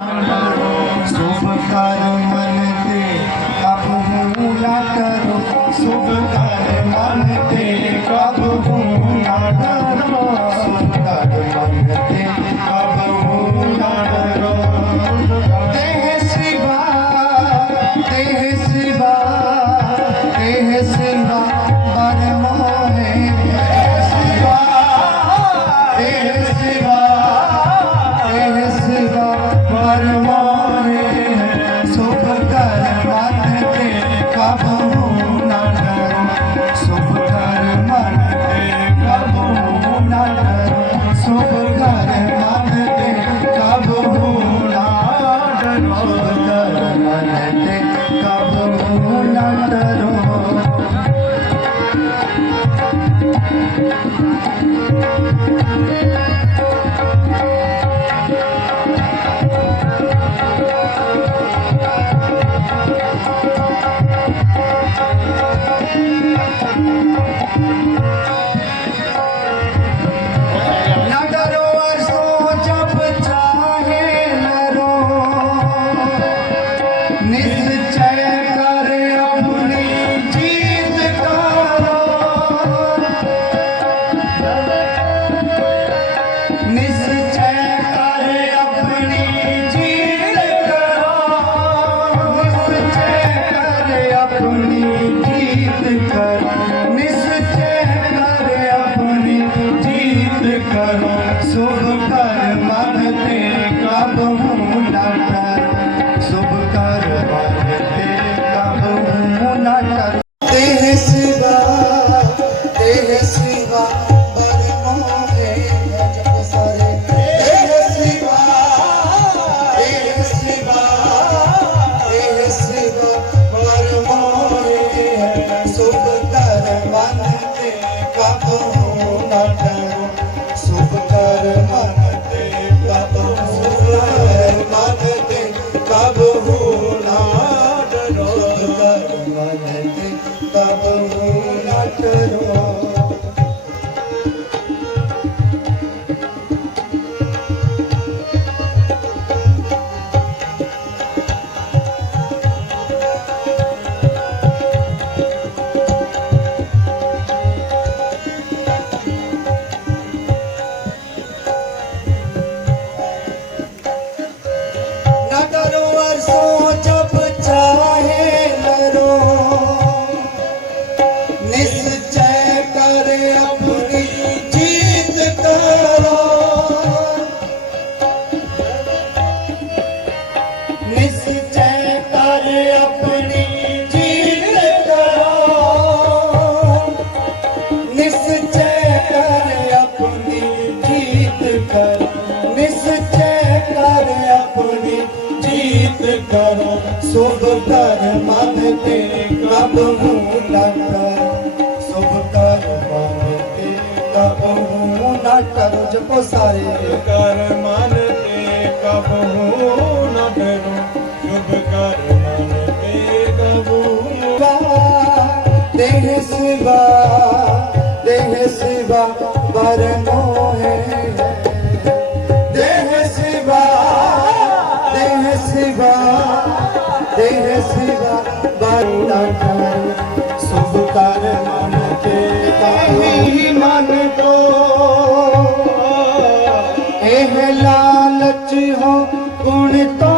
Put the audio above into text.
શુભ કર્મ મનતે આપવું ના કરો શુભ Oh, Mexicano. Thank you. ਨਿਸਚੈ ਕਰ ਆਪਣੀ ਜੀਤ ਕਰੋ ਨਿਸਚੈ ਕਰ ਆਪਣੀ ਜੀਤ ਨਿਸਚੈ ਕਰ ਆਪਣੀ ਜੀਤ ਸੁਭ ਕਰ ਮਨ ਤੇ ਕਬ ਮੂਲ ਕਰ ਤੇ ਜਪੋ ਸਾਰੇ ਕਰ ਮਨ ਦੇਹ ਸਿਵਾ ਦੇਹ ਸਿਵਾ ਵਰ ਮੋਹੇ ਦੇਹ ਸਿਵਾ ਦੇਹ ਸਿਵਾ ਦੇਹ ਸਿਵਾ ਬੰਦਾ ਕਰ ਸੁਭ ਕਰ ਮਨ ਤੇ ਕਹੀ ਮਨ ਕੋ ਇਹ ਲਾਲਚ ਹੋ ਗੁਣ ਤੋ